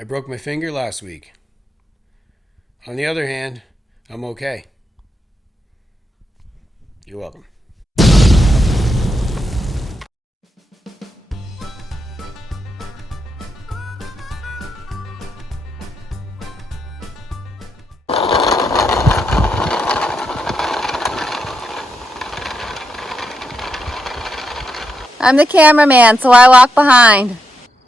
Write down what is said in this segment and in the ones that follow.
I broke my finger last week. On the other hand, I'm okay. You're welcome. I'm the cameraman, so I walk behind.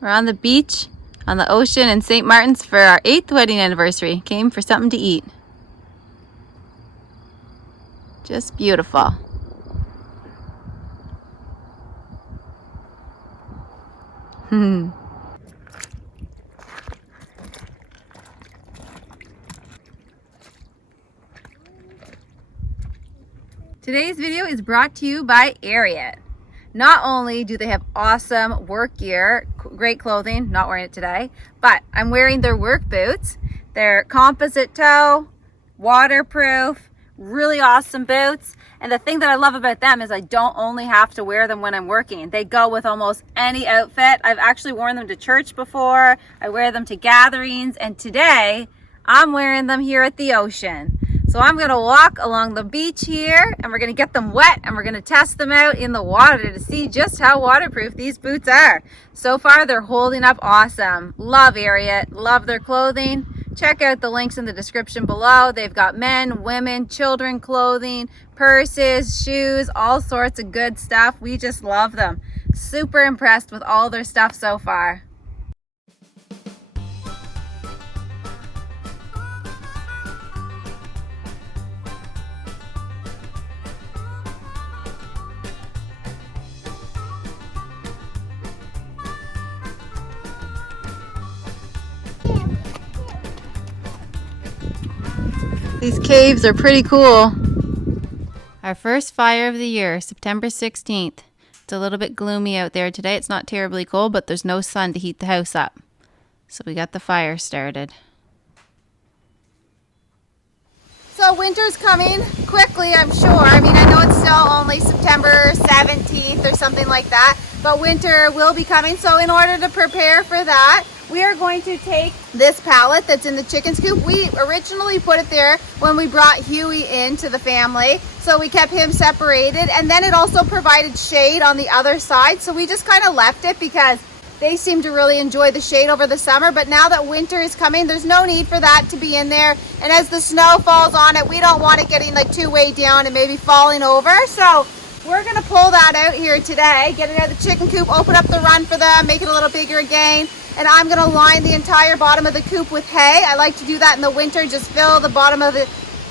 We're on the beach, on the ocean in St. Martin's for our 8th wedding anniversary. Came for something to eat. Just beautiful. Today's video is brought to you by ARIAT. Not only do they have awesome work gear, great clothing, not wearing it today, but I'm wearing their work boots. They're composite toe, waterproof, really awesome boots. And the thing that I love about them is I don't only have to wear them when I'm working. They go with almost any outfit. I've actually worn them to church before. I wear them to gatherings. And today I'm wearing them here at the ocean. So I'm gonna walk along the beach here and we're gonna get them wet and we're gonna test them out in the water to see just how waterproof these boots are. So far they're holding up awesome. Love ARIAT, love their clothing. Check out the links in the description below. They've got men, women, children clothing, purses, shoes, all sorts of good stuff. We just love them. Super impressed with all their stuff so far. These caves are pretty cool. Our first fire of the year, September 16th. It's a little bit gloomy out there today. It's not terribly cold, but there's no sun to heat the house up. So we got the fire started. So winter's coming quickly, I'm sure. I mean, I know it's still only September 17th or something like that, but winter will be coming. So in order to prepare for that, we are going to take this pallet that's in the chicken's coop. We originally put it there when we brought Huey into the family, so we kept him separated, and then it also provided shade on the other side, so we just kind of left it because they seem to really enjoy the shade over the summer. But now that winter is coming, there's no need for that to be in there, and as the snow falls on it, we don't want it getting like too way down and maybe falling over. So we're gonna pull that out here today, get it out of the chicken coop, open up the run for them, make it a little bigger again. And I'm gonna line the entire bottom of the coop with hay. I like to do that in the winter, just fill the bottom of the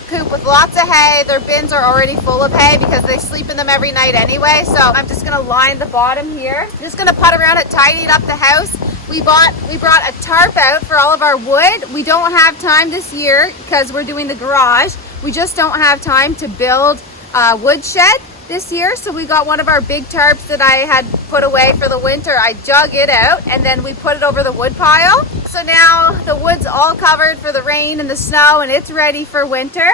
coop with lots of hay. Their bins are already full of hay because they sleep in them every night anyway. So I'm just gonna line the bottom here. Just gonna putt around it, tidying up the house. We brought a tarp out for all of our wood. We don't have time this year because we're doing the garage. We just don't have time to build a wood shed this year, so we got one of our big tarps that I had put away for the winter. I dug it out and then we put it over the wood pile. So now the wood's all covered for the rain and the snow and it's ready for winter.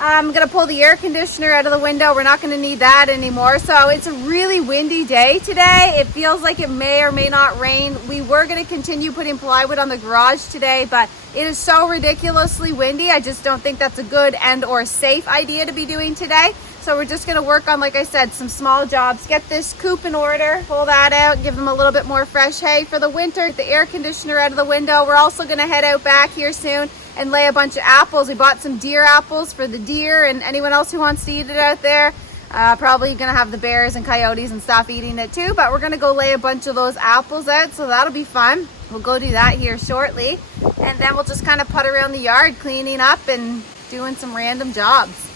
I'm gonna pull the air conditioner out of the window. We're not gonna need that anymore. So it's a really windy day today. It feels like it may or may not rain. We were gonna continue putting plywood on the garage today, but it is so ridiculously windy. I just don't think that's a good and or safe idea to be doing today. So we're just gonna work on, like I said, some small jobs. Get this coop in order, pull that out, give them a little bit more fresh hay for the winter. Get the air conditioner out of the window. We're also gonna head out back here soon and lay a bunch of apples. We bought some deer apples for the deer and anyone else who wants to eat it out there. Probably gonna have the bears and coyotes and stuff eating it too, but we're gonna go lay a bunch of those apples out, so that'll be fun. We'll go do that here shortly. And then we'll just kind of putt around the yard, cleaning up and doing some random jobs.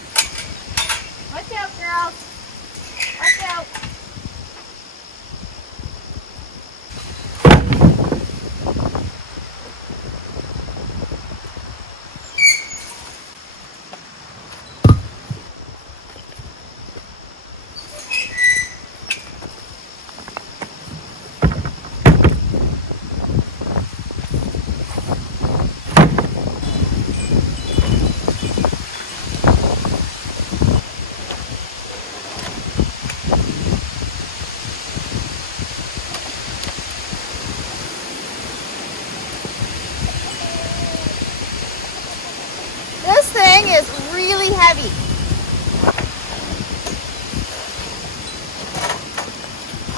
Watch out, girls. Watch out. thing is really heavy.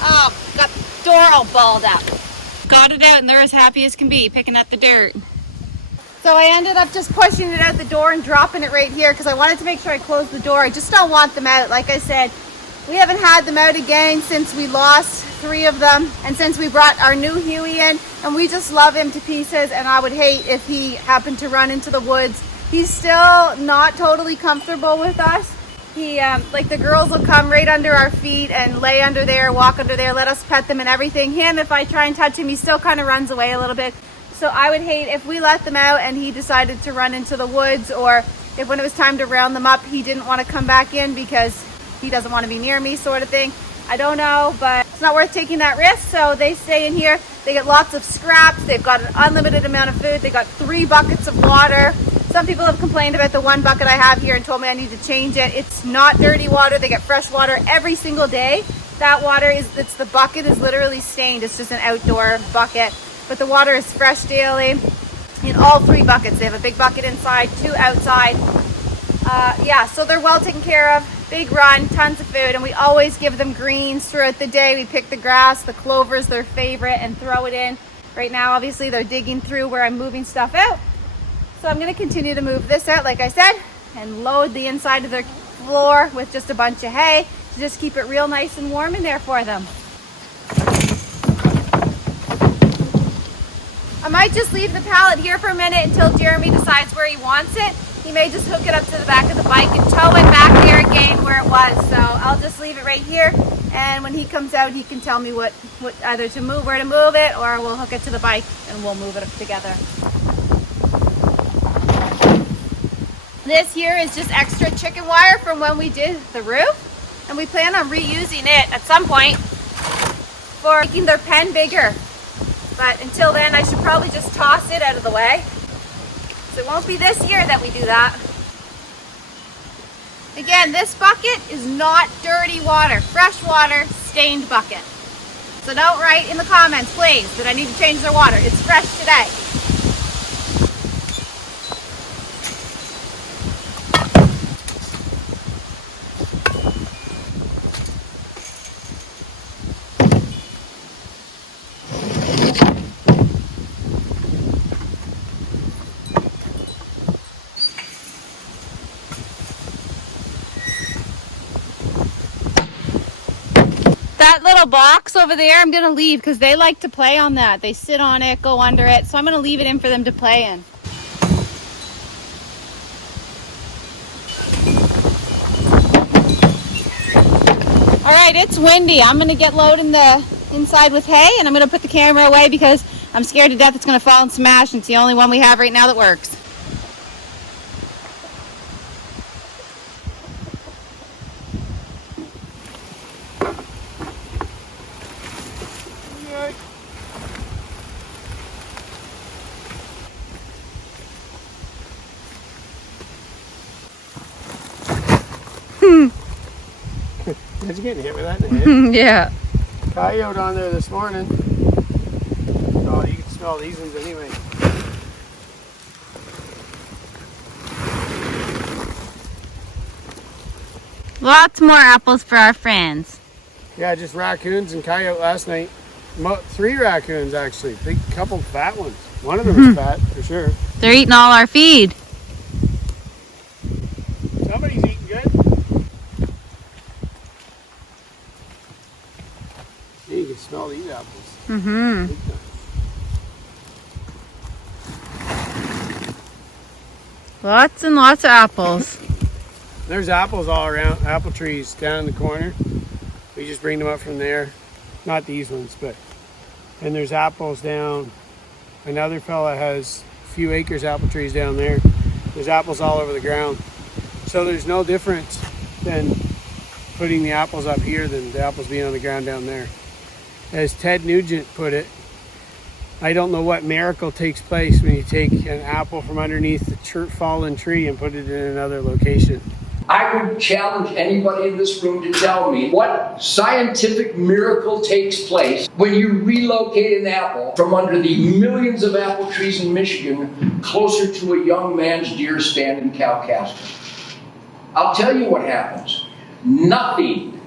Oh, got the door all balled up. Got it out and they're as happy as can be picking at the dirt. So I ended up just pushing it out the door and dropping it right here because I wanted to make sure I closed the door. I just don't want them out. Like I said, we haven't had them out again since we lost 3 of them and since we brought our new Huey in, and we just love him to pieces, and I would hate if he happened to run into the woods. He's still not totally comfortable with us. He, like the girls will come right under our feet and lay under there, walk under there, let us pet them and everything. Him, if I try and touch him, he still kind of runs away a little bit. So I would hate if we let them out and he decided to run into the woods, or if when it was time to round them up, he didn't want to come back in because he doesn't want to be near me, sort of thing. I don't know, but it's not worth taking that risk. So they stay in here. They get lots of scraps. They've got an unlimited amount of food. They got 3 buckets of water. Some people have complained about the 1 bucket I have here and told me I need to change it. It's not dirty water. They get fresh water every single day. That water the bucket is literally stained. It's just an outdoor bucket. But the water is fresh daily in all 3 buckets. They have a big bucket inside, 2 outside. Yeah, so they're well taken care of. Big run, tons of food, and we always give them greens throughout the day. We pick the grass, the clover's their favorite, and throw it in. Right now, obviously, they're digging through where I'm moving stuff out. So I'm going to continue to move this out, like I said, and load the inside of their floor with just a bunch of hay to just keep it real nice and warm in there for them. I might just leave the pallet here for a minute until Jeremy decides where he wants it. He may just hook it up to the back of the bike and tow it back there again where it was. So I'll just leave it right here, and when he comes out, he can tell me what either to move, where to move it, or we'll hook it to the bike and we'll move it up together. This here is just extra chicken wire from when we did the roof, and we plan on reusing it at some point for making their pen bigger. But until then, I should probably just toss it out of the way. So it won't be this year that we do that. Again, this bucket is not dirty water, fresh water, stained bucket. So don't write in the comments, please, that I need to change their water. It's fresh today. That little box over there, I'm going to leave because they like to play on that. They sit on it, go under it. So I'm going to leave it in for them to play in. All right, it's windy. I'm going to get loading the inside with hay, and I'm going to put the camera away because I'm scared to death it's going to fall and smash, and it's the only one we have right now that works. Did you get hit with that in the head? Yeah. Coyote on there this morning. Oh, you can smell these ones anyway. Lots more apples for our friends. Yeah, just raccoons and coyote last night. 3 raccoons actually. Big couple fat ones. One of them is fat for sure. They're eating all our feed. Somebody's eating good. Yeah, you can smell these apples. Mm-hmm. Lots and lots of apples. There's apples all around, apple trees down in the corner. We just bring them up from there. Not these ones, but. And there's apples down. Another fella has a few acres apple trees down there. There's apples all over the ground. So there's no difference than putting the apples up here than the apples being on the ground down there. As Ted Nugent put it, I don't know what miracle takes place when you take an apple from underneath the fallen tree and put it in another location. I would challenge anybody in this room to tell me what scientific miracle takes place when you relocate an apple from under the millions of apple trees in Michigan closer to a young man's deer stand in Cowcastle. I'll tell you what happens. Nothing.